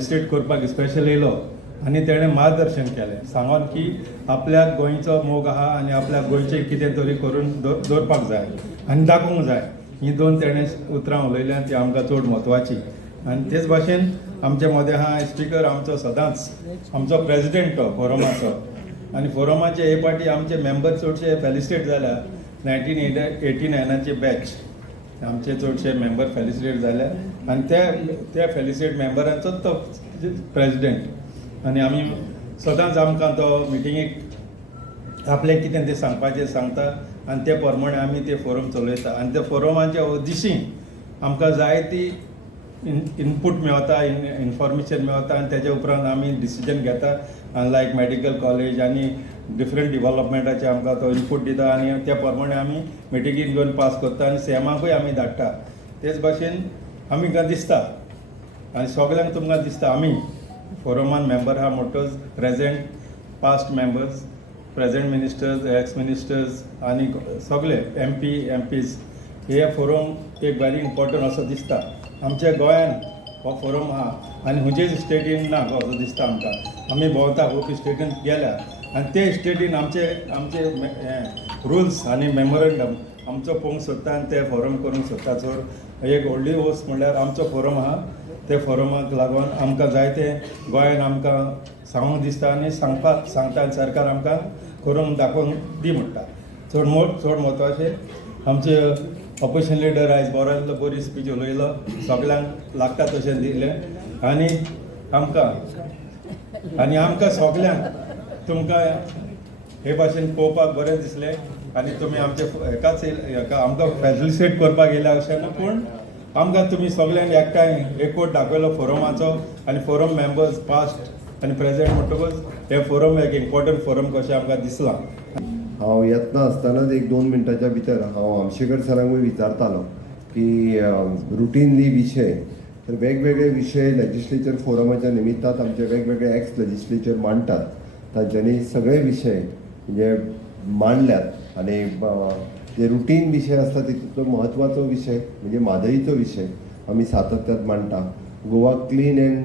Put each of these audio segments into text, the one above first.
स्टेट करपाक स्पेशल येयलो आनी तेणें मार्गदर्शन केलें सांगून की आपल्याक गोंयचो मोग आहा आनी आपल्याक गोंयचें कितें तरी करून दवरपाक जाय आनी दाखोवंक जाय. ही दोन तेणें उतरां उलयल्यां ती आमकां चड म्हत्वाची. आनी तेच भाशेन आमचे मदें आहा स्पिकर आमचो सदांच आमचो प्रेजिडेंट तो फोरमाचो. आनी फोरमाचे हे फाटी आमचे मेंबर चडशे फेलिसिटेट जाल्या. 1989ची बॅच आमचे चडशे मेंबर फेलिसिटेट जाले आनी त्या फेलिसिटेट मेंबरांचोच तो प्रेजिडेंट. आनी आमी सदांच आमकां तो मिटिंगेक आपलें कितें तें सांगपाचें सांगता आनी ते प्रमाणे आमी ते फोरम चलयता. आनी त्या फोरमाच्या उद्देशीन आमकां जायती इनपूट मेळता, इन्फॉर्मेशन मेळता आनी तेज्या उपरांत आमी डिसिजन घेता. लायक मेडिकल कॉलेज आनी डिफरंट डिवेलॉपमेंटाचे आमकां तो इनपूट दिता आनी त्या प्रमाणे आमी मिटिंगेक घेवन पास करता आनी सेमाकूय आमी धाडटा. तेच भाशेन आमकां दिसता आनी सगळ्यांक तुमकां दिसता आमी फोरमान मेंबर आहा मोटोच present past members, present ministers, ex ministers आनी सगळे एमपीज हे फोरम एक व्हेरी इम्पॉर्टंट असो दिसता. आमच्या गोंयान हो फोरम आहा आनी खंयचेच स्टेटीन ना असो दिसता आमकां. आमी भोंवता खूब स्टेटीन गेल्या आनी ते स्टेटीन आमचे रुल्स आनी मेमोरंडम आमचो पळोवंक सोदता आनी ते फोरम करूंक सोदता. सो एक व्हडली वस्त म्हणल्यार आमचो फोरम आहा. ते फोरमाक लागून आमकां जायते गोंयान आमकां सांगूंक दिसता आनी सांगता आनी सरकार आमकां करून दाखोवन दी म्हणटा. चड म्हत्वाचें आमचे ऑपोजिशन लिडर आयज बरी स्पीच उलयलो, सगळ्यांक लागता तशें दिलें आनी आमकां सगळ्यांक तुमकां हे भाशेन पळोवपाक बरें दिसलें आनी तुमी आमचे एकाच आमकां फेसिलिटेट करपाक येयल्या अशें न्हू, पूण आमकां तुमी सगळ्यांक एकठांय एकवट दाखयलो फोरमाचो आनी फोरम मेंबर्स पास्ट आनी प्रेजेंट म्हणटकूच हे फोरम एक इम्पॉर्टंट फोरम कशें आमकां दिसलां. हांव येतना आसतनाच 1-2 मिनटाच्या भितर हांव आमशेकर सरांकूय विचारतालो की रुटीनली विशय तर वेगवेगळे विशय लेजिस्लेचर फोरमाच्या निमित्तान आमचे वेगवेगळे एक्स लेजिस्लेचर मांडटात. तांच्यांनी सगळे विशय म्हणजे मांडल्यात आनी जे रुटीन विशय आसता तितूंतलो म्हत्वाचो विशय म्हणजे म्हादईचो विशय आमी सातत्यान मांडटा. गोवा क्लीन एंड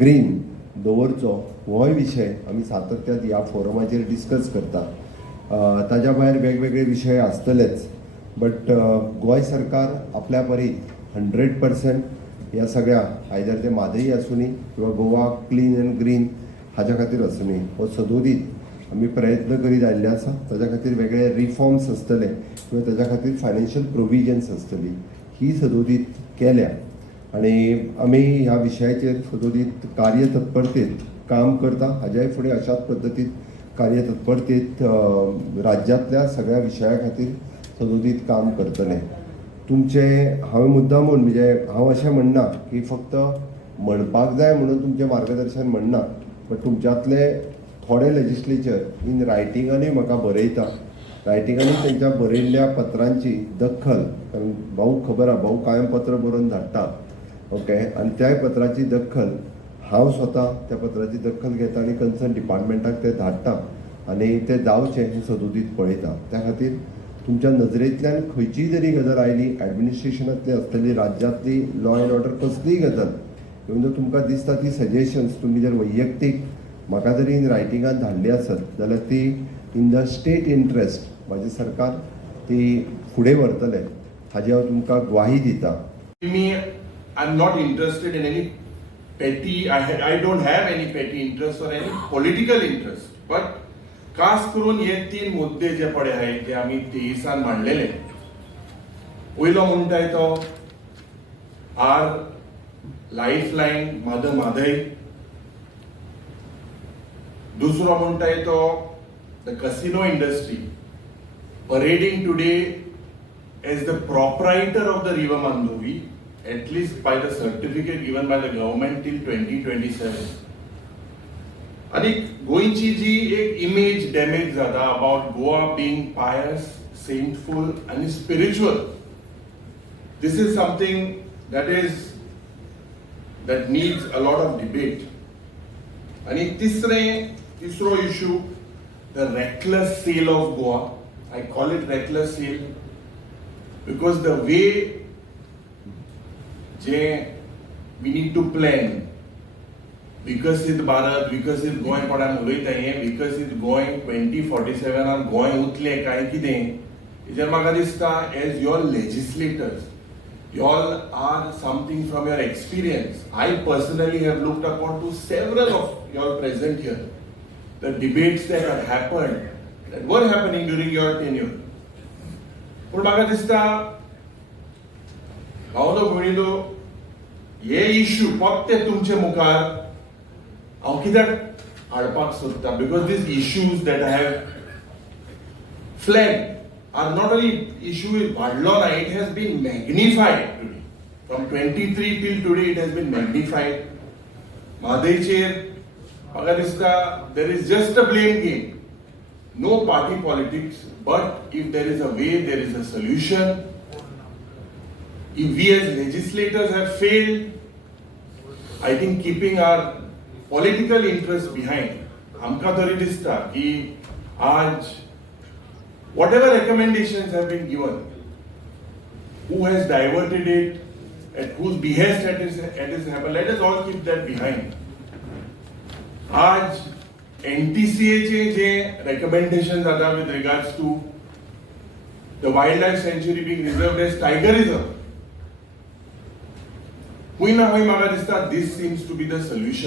ग्रीन दवरचो होय विशय आमी सातत्यान ह्या फोरमाचेर डिस्कस करता. ताज्या भायर वेगवेगळे विशय आसतलेच, बट गोंय सरकार आपल्या परी 100% ह्या सगळ्या आयदर ते म्हादई आसूनी किंवा गोवा क्लीन एंड ग्रीन हाच्या खातीर आसूनी हो सदोदीत आमी प्रयत्न करीत आयिल्ले आसा. ताच्या खातीर वेगळे रिफॉर्म्स आसतले किंवा ताच्या खातीर फायनान्शियल प्रोविजन्स आसतली ही सदोदीत केल्या आनी आमी ह्या विशयाचेर सदोदीत कार्यतत्परतेत काम करता. हाज्याय फुडें अशाच पद्दतीन कार्यतत्परतेत राज्यांतल्या सगळ्या विशया खातीर सदोदीत काम करतले. तुमचे हांवें मुद्दामून म्हणजे हांव अशें म्हणना की फक्त म्हणपाक जाय म्हणून तुमचें मार्गदर्शन म्हणना, बट तुमच्यांतले थोडे लेजिस्लेचर इन रायटिंगांनी म्हाका बरयता. रायटिंगांनी तेंच्या बरयल्ल्या पत्रांची दखल, कारण भाऊक खबर आहा भाऊ कायम पत्र बरोवन धाडटा, ओके, आनी त्या पत्राची दखल हांव स्वता त्या पत्राची दखल घेता आनी कन्सर्न डिपार्टमेंटाक ते धाडटा आनी ते जावचें हें सदोदीत पळयता. त्या खातीर तुमच्या नजरेंतल्यान खंयचीय जरी गजाल आयली, एडमिनिस्ट्रेशनांतली आसतली, राज्यांतली लॉ एंड ऑर्डर कसलीय गजाल, इवन दो तुमकां दिसता ती सजेशन्स तुमी जर वैयक्तीक म्हाका जरी इन रायटिंगान धाडली आसत जाल्यार ती इन द स्टेट इंट्रस्ट म्हाजें सरकार ती फुडें व्हरतलें हाजी हांव तुमकां ग्वाही दिता. I'm not interested in any petty, I don't have any petty interest or any political interest, but खास करून हे 3 मुद्दे जे पडे आहेत ते आम्ही 23 मांडलेले. पयलो म्हणटाय तो आर लाईफलाईन म्हादई, दुसरो म्हणटाय तो the casino industry parading today as the proprietor of the river Mandovi, at least by the certificate given by the government till 2027. आणि गोंयची जी एक इमेज डॅमेज जाता अबाउट Goa being pious, saintful and spiritual, this is something that needs a lot of debate. आणि तिसरो issue, the reckless sale of Goa. I call it reckless sale because the way we need to plan विकसीत भारत विकसीत गोंय कोणाक उलयता हें विकसीत गोंय 2047 गोंय उतलें काय कितें हेजेर म्हाका दिसता as your legislators you all are something from your experience. I personally have looked upon to several of you all present here. The debates that have happened, that were happening during your tenure. पूण म्हाका दिसता भावलो भयणीलो हे इश्यू फक्त तुमचे मुखार हांव कित्याक हाडपाक सोदता because these issues that I have flagged are not only issue is वाडलो ना, it has been magnified today. From 23 till today it has been magnified. म्हादयचेर म्हाका दिसता there is just a blame game. No party politics, but if there is a way, there is a solution. If we as legislators have failed, I think keeping our political interests behind, आमकां तरी दिसता की आज whatever recommendations have been given, who has diverted it, at whose behest it is happened, let us all keep that behind. आज NTCA चे जे recommendations are with regards to the wildlife sanctuary being reserved as tigerism, हुई ना हुई म्हाका दिसता this seems to be the solution.